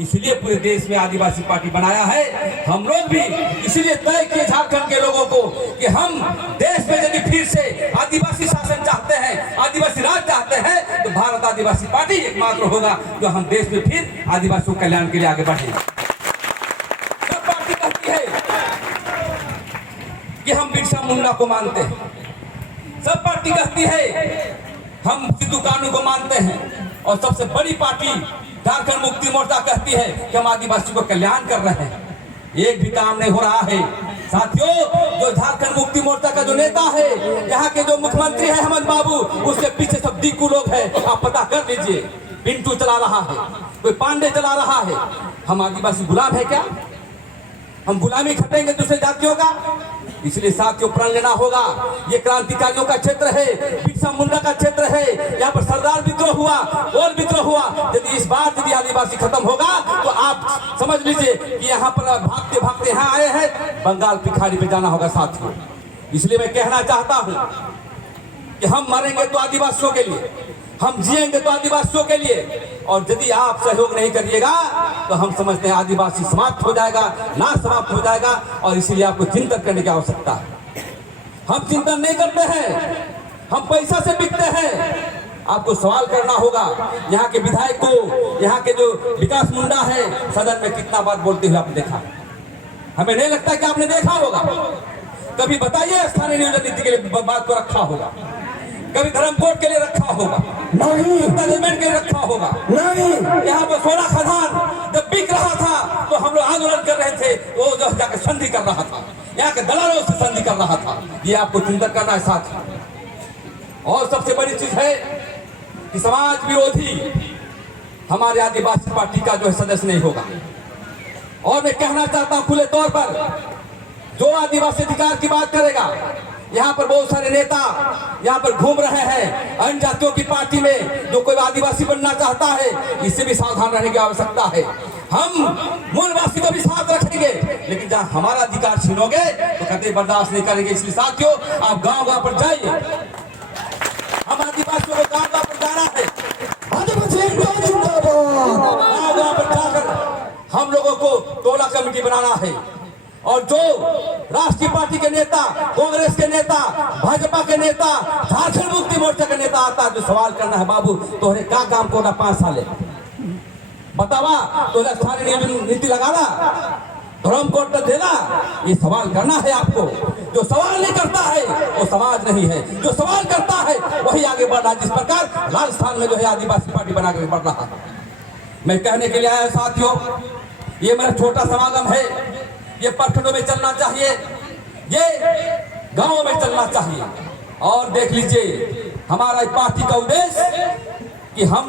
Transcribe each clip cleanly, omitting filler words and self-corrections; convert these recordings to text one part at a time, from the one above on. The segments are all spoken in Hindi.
इसलिए पूरे देश में आदिवासी पार्टी बनाया है। हम लोग भी इसलिए तय किए झारखंड के लोगों को कि हम देश में यदि फिर से आदिवासी शासन चाहते हैं, आदिवासी राज चाहते हैं, तो भारत आदिवासी पार्टी एकमात्र होगा जो हम देश में फिर आदिवासियों के कल्याण के लिए आगे बढ़े। सब पार्टी कहती है कि हम बिरसा मुंडा को मानते हैं, सब पार्टी कहती है हम सिद्धू कानू को मानते हैं, और सबसे बड़ी पार्टी झारखंड मुक्ति मोर्चा कहती है कि हम आदिवासी को कल्याण कर रहे हैं। एक भी काम नहीं हो रहा है साथियों। जो झारखंड मुक्ति मोर्चा का जो नेता है, यहाँ के जो मुख्यमंत्री है हेमंत बाबू, उसके पीछे सब दीकू लोग हैं, आप पता कर लीजिए। पिंटू चला रहा है, कोई पांडे चला रहा है। हम आदिवासी गुलाम है क्या? हम गुलामी खटेंगे दूसरे जातियों का? इसलिए साथियों प्रण लेना होगा। ये क्रांतिकारियों का क्षेत्र है, बिरसा मुंडा का क्षेत्र है। यहाँ पर सरदार विद्रोह हुआ और विद्रोह हुआ। यदि इस बार यदि आदिवासी खत्म होगा तो आप समझ लीजिए कि यहाँ पर भागते भागते यहाँ आए हैं, बंगाल पिखाड़ी पे जाना होगा साथियों। इसलिए मैं कहना चाहता हूँ कि हम मरेंगे तो आदिवासियों के लिए, हम जिएंगे तो आदिवासियों के लिए, और यदि आप सहयोग नहीं करिएगा तो हम समझते हैं आदिवासी समाप्त हो जाएगा, ना समाप्त हो जाएगा। और इसीलिए आपको चिंतन करने की आवश्यकता है। हम चिंतन नहीं करते हैं, हम पैसा से बिकते हैं। आपको सवाल करना होगा यहाँ के विधायक को, यहाँ के जो विकास मुंडा है, सदन में कितना बार बोलते हुए आपने देखा? हमें नहीं लगता कि आपने देखा होगा। कभी बताइए स्थानीय नियोजन नीति के लिए बात को रखा होगा, कभी धर्म कोड के लिए रखा होगा? नहीं। डेवलपमेंट के लिए रखा होगा? नहीं। यहाँ पर सोना खदान जब बिक रहा था तो हम लोग आंदोलन कर रहे थे, वो जो जाकर संधि कर रहा था, यहाँ के दलालों से संधि कर रहा था। ये आपको चिंतन करना है साथ। और सबसे बड़ी चीज है कि समाज विरोधी हमारे आदिवासी पार्टी का जो है सदस्य नहीं होगा। और मैं कहना चाहता हूँ खुले तौर पर, जो आदिवासी अधिकार की बात करेगा, यहाँ पर बहुत सारे नेता यहाँ पर घूम रहे हैं अन्य जातियों की पार्टी में। जो कोई आदिवासी बनना चाहता है, इससे भी सावधान रहने की आवश्यकता है। हम मूलवासी को भी साथ रखेंगे, लेकिन जहाँ हमारा अधिकार छीनोगे तो कतई बर्दाश्त नहीं करेंगे। इसलिए साथियों आप गांव गांव पर जाइए, हम आदिवासियों को गांव गांव पर जाना है। गांव गांव पर जाकर हम लोगों को टोला कमेटी बनाना है, और जो राष्ट्रीय पार्टी के नेता, कांग्रेस के नेता, भाजपा के नेता, झारखंड मुक्ति मोर्चा के नेता आता है, जो सवाल करना है, बाबू तोहरे क्या काम को ना 5 साल बतावा, तो स्थानीय नियोजन नीति लगाना, धर्म कोड देना, ये सवाल करना है आपको। जो सवाल नहीं करता है वो समाज नहीं है, जो सवाल करता है वही आगे बढ़ रहा है। जिस प्रकार राजस्थान में जो है आदिवासी पार्टी बना कर बढ़ रहा है। मैं कहने के लिए आया साथियों, ये मेरा छोटा समागम है, ये प्रखंडों में चलना चाहिए, ये गांवों में चलना चाहिए। और देख लीजिए हमारा पार्टी का उद्देश्य कि हम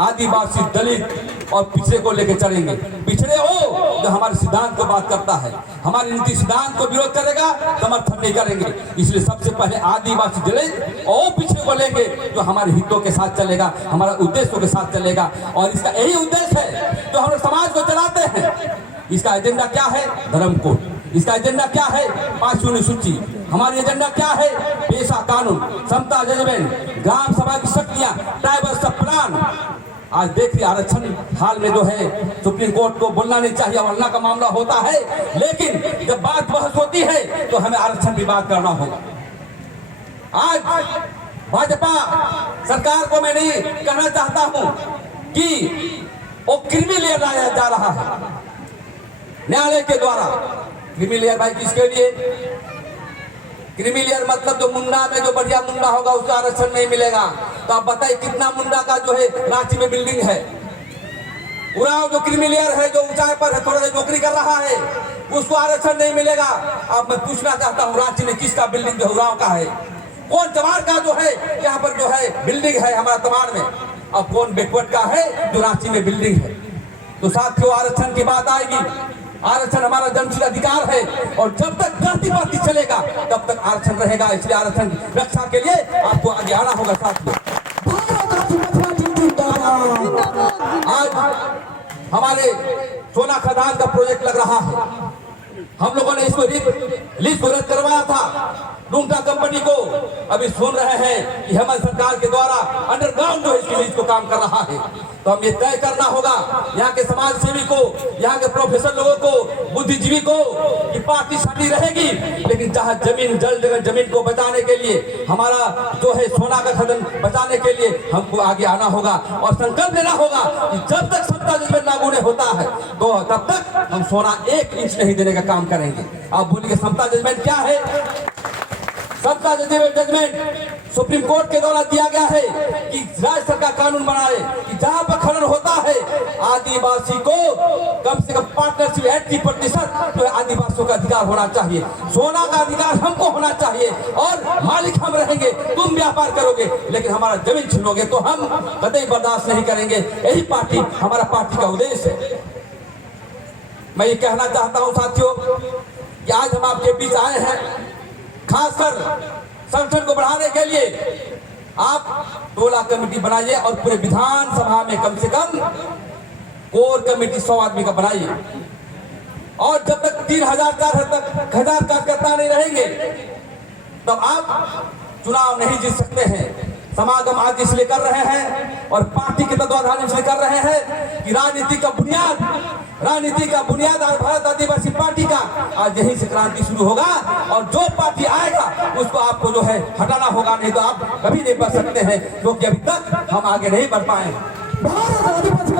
आदिवासी, दलित और पिछड़े को लेकर चलेंगे। पिछड़े हो जो हमारे सिद्धांत को बात करता है, हमारे नीति सिद्धांत को विरोध करेगा, समर्थन नहीं करेंगे। इसलिए सबसे पहले आदिवासी, दलित और पिछड़े को लेंगे, जो हमारे हितों के साथ चलेगा, हमारा उद्देश्यों के साथ चलेगा। और इसका यही उद्देश्य है जो हम समाज को चलाते हैं। इसका एजेंडा क्या है? धर्म कोड। इसका एजेंडा क्या है? 5वीं अनुसूची। हमारी एजेंडा क्या है? पेशा कानून, समता जजमेंट, ग्राम सभा की शक्तियां, ट्राइबल सब प्लान। आज देखिए आरक्षण हाल में जो है सुप्रीम कोर्ट को बोलना नहीं चाहिए, अवहेलना का मामला होता है, लेकिन जब बात बहस होती है तो हमें आरक्षण की बात करना होगा। आज भाजपा सरकार को मैं नहीं कहना चाहता हूं कि वो क्रीमी लेयर लाया जा रहा है न्यायालय के द्वारा। क्रीमी लेयर भाई किसके लिए? क्रीमी लेयर मतलब जो मुंडा में जो बढ़िया मुंडा होगा उसको आरक्षण नहीं मिलेगा। तो आप बताइए कितना मुंडा का जो है रांची में बिल्डिंग है। उराव जो क्रीमी लेयर है, जो ऊंचाई पर है, थोड़ा सा नौकरी कर रहा है, उसको आरक्षण नहीं मिलेगा। अब मैं पूछना चाहता हूँ रांची में किसका बिल्डिंग जो उराव का है? कौन चमार का जो है यहाँ पर जो है बिल्डिंग है हमारा तमार में? अब कौन बैकवर्ड का है जो रांची में बिल्डिंग है? तो साथियों आरक्षण की बात आएगी। आरक्षण हमारा जन्मसिद्ध अधिकार है, और जब तक जाति पाति चलेगा तब तक आरक्षण रहेगा। इसलिए आरक्षण रक्षा के लिए आपको आगे आना होगा साथियों। आज हमारे सोना खदान का प्रोजेक्ट लग रहा है, हम लोगों ने इसको लीज को रद्द करवाया था। डूंगटा कंपनी को अभी सुन रहे हैं कि हेमंत सरकार के द्वारा अंडरग्राउंड जो है इसकी लीज को काम कर रहा है। तो हम ये तय करना होगा यहाँ के समाज सेवी को, यहाँ के प्रोफेसर लोगों को, बुद्धिजीवी को कि पार्टी साटी रहेगी, लेकिन जहाँ जमीन जल जगह जमीन को बचाने के लिए, हमारा जो है सोना का खदान बचाने के लिए हमको आगे आना होगा और संकल्प लेना होगा कि जब तक समता जजमेंट लागू नहीं होता है तो तब तक हम सोना 1 इंच नहीं देने का काम करेंगे। आप बोलिए समता जजमेंट क्या है? समता जजमेंट सुप्रीम कोर्ट के द्वारा दिया गया है कि राज्य सरकार कानून बनाए कि जहां पर खनन होता है आदिवासी को कम से कम पार्टनरशिप 80% जो है आदिवासियों का अधिकार होना चाहिए। सोना का अधिकार हमको होना चाहिए और मालिक हम रहेंगे। तुम व्यापार करोगे लेकिन हमारा जमीन छीनोगे तो हम कतई बर्दाश्त नहीं करेंगे। यही पार्टी हमारा पार्टी का उद्देश्य है। मैं ये कहना चाहता हूं साथियों कि आज हम आपके बीच आए हैं खासकर संगठन को बढ़ाने के लिए। आप टोला कमेटी बनाइए और पूरे विधानसभा में कम से कम कोर कमेटी 100 आदमी का बनाइए। और जब तक 3,000-4,000 कार्यकर्ता नहीं रहेंगे तब आप चुनाव नहीं जीत सकते हैं। समागम आज इसलिए कर रहे हैं और पार्टी के तत्वाधान इसलिए कर रहे हैं कि राजनीति का बुनियाद आज भारत आदिवासी पार्टी का आज यहीं से क्रांति शुरू होगा और जो पार्टी आएगा उसको आपको जो है हटाना होगा, नहीं तो आप कभी नहीं बढ़ सकते हैं, क्योंकि अभी तक हम आगे नहीं बढ़ पाए। भारत आदिवासी